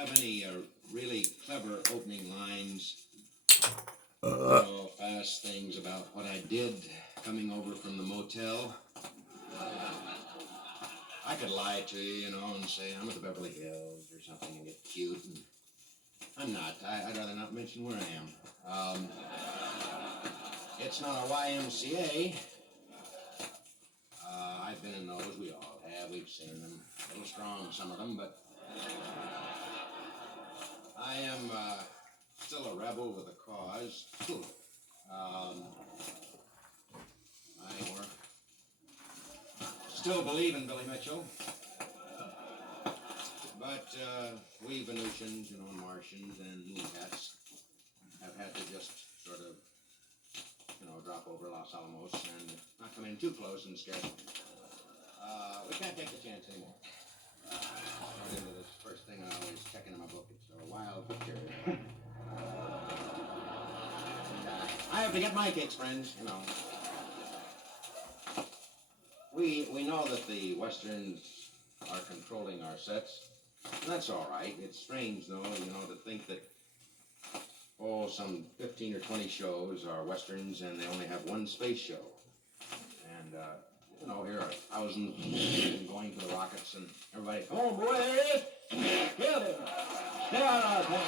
have any really clever opening lines, fast things about what I did coming over from the motel? I could lie to you, and say I'm at the Beverly Hills or something and get cute. And I'm not. I'd rather not mention where I am. It's not a YMCA. I've been in those. We all have. We've seen them. A little strong, some of them, but I am still a rebel with a cause. I still believe in Billy Mitchell. But we Venusians, Martians and Mooncats have had to just sort of, drop over Los Alamos and not come in too close and scare them. We can't take the chance anymore. Right into this first thing I always check into my book. It's a wild picture. I have to get my kicks, friends, We know that the Westerns are controlling our sets. And that's all right. It's strange, though, to think that, some 15 or 20 shows are Westerns and they only have one space show. And, here are thousands going for the rockets and everybody, come on, boy, there it is! Kill him! Get out of our town!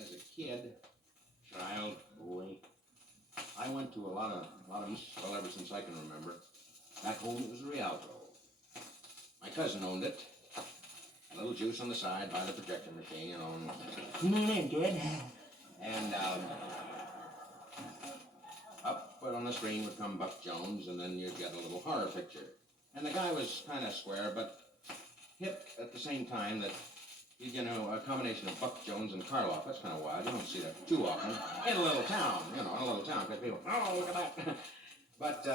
As a kid, child, boy, I went to a lot of ever since I can remember. Back home it was a Rialto. My cousin owned it. A little juice on the side by the projector machine, Come on in, kid. And up on the screen would come Buck Jones, and then you'd get a little horror picture. And the guy was kind of square, but hip at the same time that a combination of Buck Jones and Karloff. That's kind of wild. You don't see that too often. In a little town, because people, look at that. But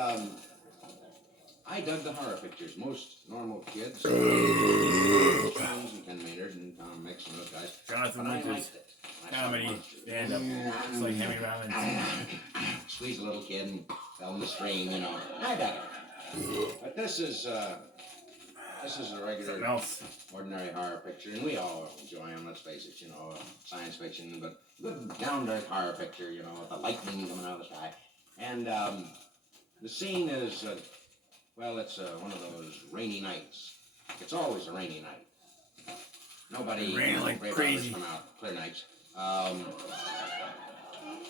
I dug the horror pictures. Most normal kids, Jones and Ken Maynard and Tom Mix and those guys. Jonathan but Winters. I liked it. Comedy, stand-up. It's like Henry Rollins. Squeeze a little kid and film the screen, I dug it. But this is a regular, ordinary horror picture, and we all enjoy them, let's face it, science fiction, but good down-to-earth horror picture, with the lightning coming out of the sky. And the scene is, it's one of those rainy nights. It's always a rainy night. Nobody, raining like brave crazy. Come out, clear nights.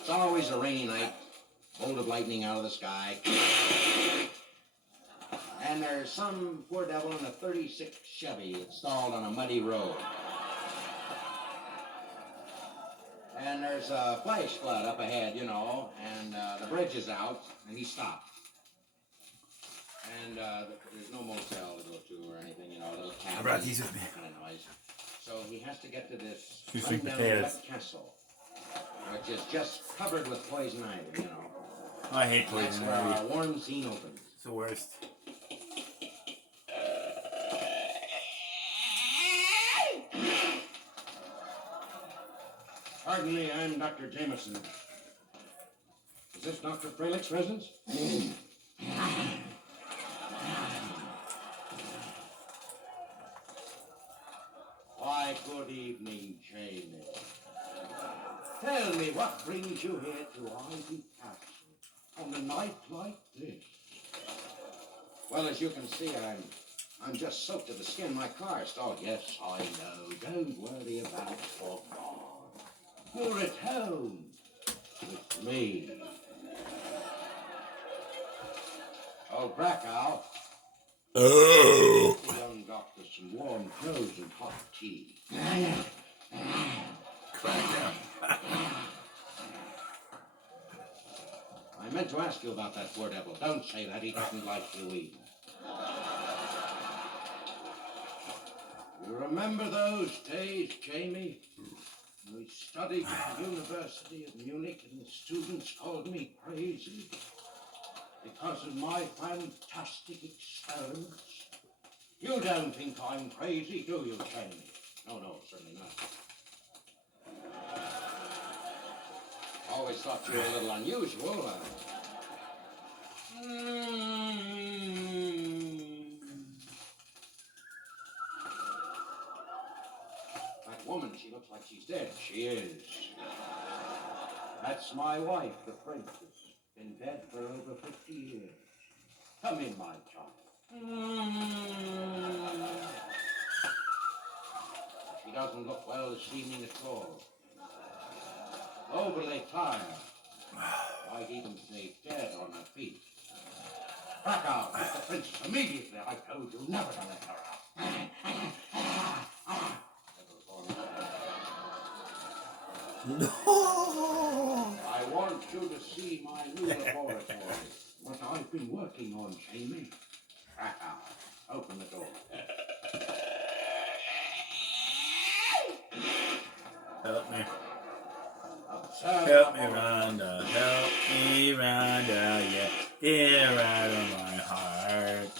It's always a rainy night, bolt of lightning out of the sky. And there's some poor devil in a 36 Chevy that's stalled on a muddy road. And there's a flash flood up ahead, and the bridge is out, and he stopped. And there's no motel to go to or anything, a little cabin. I brought these with me. Kind of noise. So he has to get to this Two sweet rundown potatoes. wet castle, which is just covered with poison ivy, I hate That's poison where ivy. our warm scene opens. It's the worst. Pardon me, I'm Dr. Jameson. Is this Dr. Frelick's residence? Why, good evening, Jamie. Tell me what brings you here to Ivy Castle on a night like this? Well, as you can see, I'm just soaked to the skin. My car stalled. Yes, I know. Don't worry about it for God. You're at home with me. Oh, Krakow. Oh. Young doctor, some warm clothes and hot tea. Crack I meant to ask you about that poor devil. Don't say that. He doesn't like you either. You remember those days, Jamie? We studied at the University of Munich and the students called me crazy because of my fantastic experiments. You don't think I'm crazy, do you, Jamie? No, certainly not. Always thought you were a little unusual. That woman, she looks like she's dead. She is. That's my wife, the princess. Been dead for over 50 years. Come in, my child. She doesn't look well this evening at all. Overly tired. Might even say dead on her feet. Back out, get the princess immediately. I told you never to let her out. No. I want you to see my new laboratory. What I've been working on, Jamie. Back out. Open the door. Help me. Observe Help the me, Rhonda. Help me, Rhonda. Yeah, get out of my heart.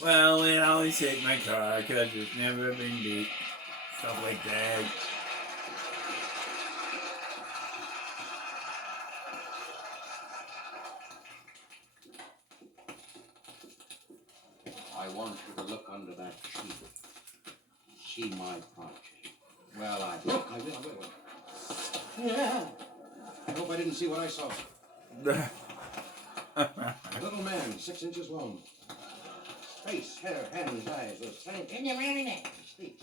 Well, we always take my car because it's never been beat. Stuff like that. I want you to look under that sheet. See my project. Well, look, I will. Yeah. I hope I didn't see what I saw. A little man, 6 inches long. Face, hair, hands, eyes, those same. In your man neck. He speaks.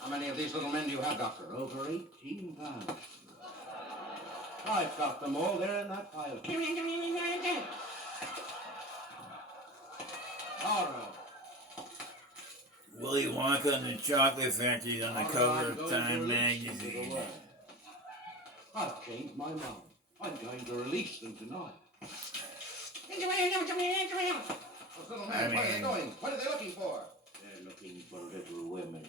How many of these little men do you have, Doctor? Over 18,000. I've got them all there in that pile. Oro. Willy Wonka and the Chocolate Factory on the cover of Time magazine. I've changed my mind. I'm going to release them tonight. Those little men, where are they going? What are they looking for? They're looking for little women.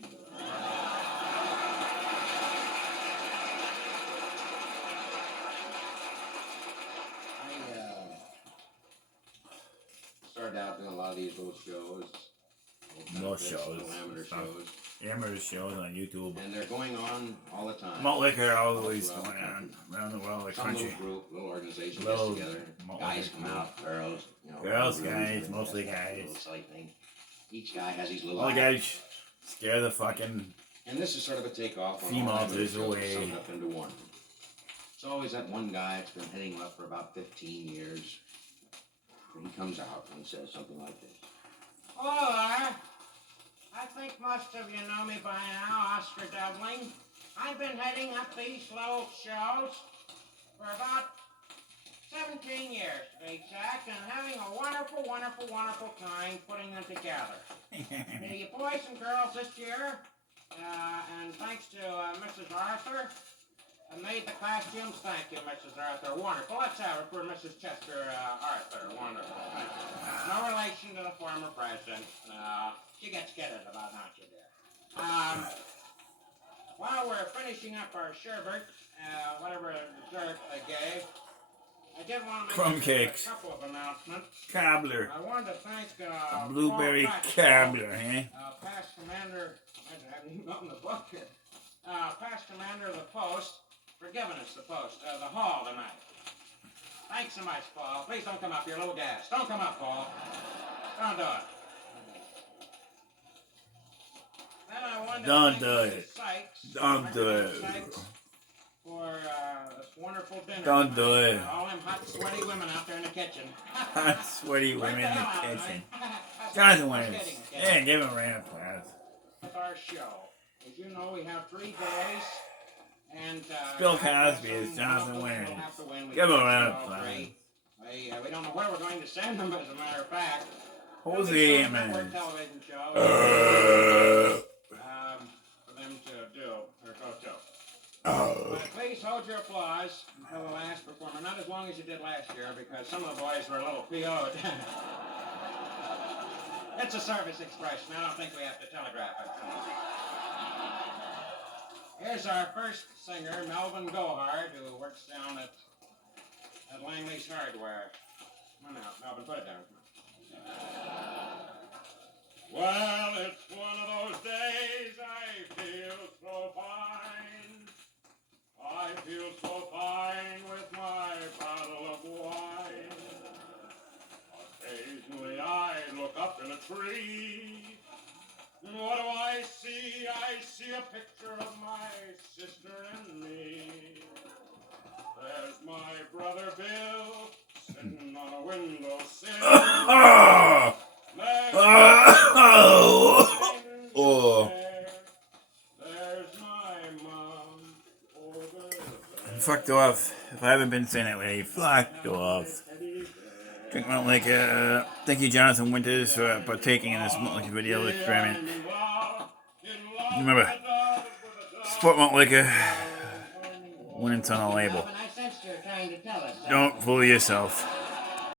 Started out doing a lot of these little shows. Little amateur shows. Amateur shows on YouTube. And they're going on all the time. Malt liquor always going on around the world, the Some country. little group, little organization Little gets together. Guys come out, girls, you know. Girls, guys, mostly guys. Little silly thing. Each guy has these little. All the guys scare the fucking. And this is sort of a takeoff on females away. summed up into one. It's always that one guy that's been heading up for about 15 years. And he comes out and says something like this. Hello, I think most of you know me by now, Oscar Doubling. I've been heading up these little shows for about 17 years, to be exact, and having a wonderful, wonderful, wonderful time putting them together. The boys and girls this year, and thanks to Mrs. Arthur, made the costumes. Thank you, Mrs. Arthur. Wonderful. Let's have it for Mrs. Chester Arthur. Wonderful. No relation to the former president. She gets kidded about, don't you, dear? While we're finishing up our sherbet, whatever dessert they gave, I did want to Crumb make cakes. a couple of announcements. Cobbler. I wanted to thank Blueberry Paul Patch, cobbler, eh? past commander. I haven't even gotten the book yet. Past commander of the post for giving us the post, the hall tonight. Thanks so much, Paul. Please don't come up. You're a little gas. Don't come up, Paul. Don't do it. Then I wanted Don't to do thank it. Mrs. Sykes, Don't do it. Sykes, for this wonderful dinner. Don't do tonight. it. All them hot, sweaty women out there in the kitchen. Hot, sweaty Work women in the hell out, kitchen. man. Jonathan Just Winters. kidding, kid. Yeah, give him a round of applause. With our show. As you know, we have 3 boys. And, Bill Cosby is Jonathan Winters. Give him a round of applause. We don't know where we're going to send them, as a matter of fact. Jose Network Jimenez. television show for them to do or go to. But please hold your applause until the last performer. Not as long as you did last year, because some of the boys were a little PO'd. It's a service expression. I don't think we have to telegraph it. Here's our first singer, Melvin Gohard, who works down at Langley's Hardware. Come on out, Melvin, put it down. Well, it's one of those days I feel so fine. I feel so fine with my bottle of wine. tree. What do I see? I see a picture of my sister and me. There's my brother Bill sitting on a windowsill. There's my mom. Fucked off. If I haven't been saying that way, fucked off. Drink Malt Liquor. Thank you, Jonathan Winters, for partaking in this Malt Liquor video experiment. Remember, support Malt Liquor when it's on a label. Don't fool yourself.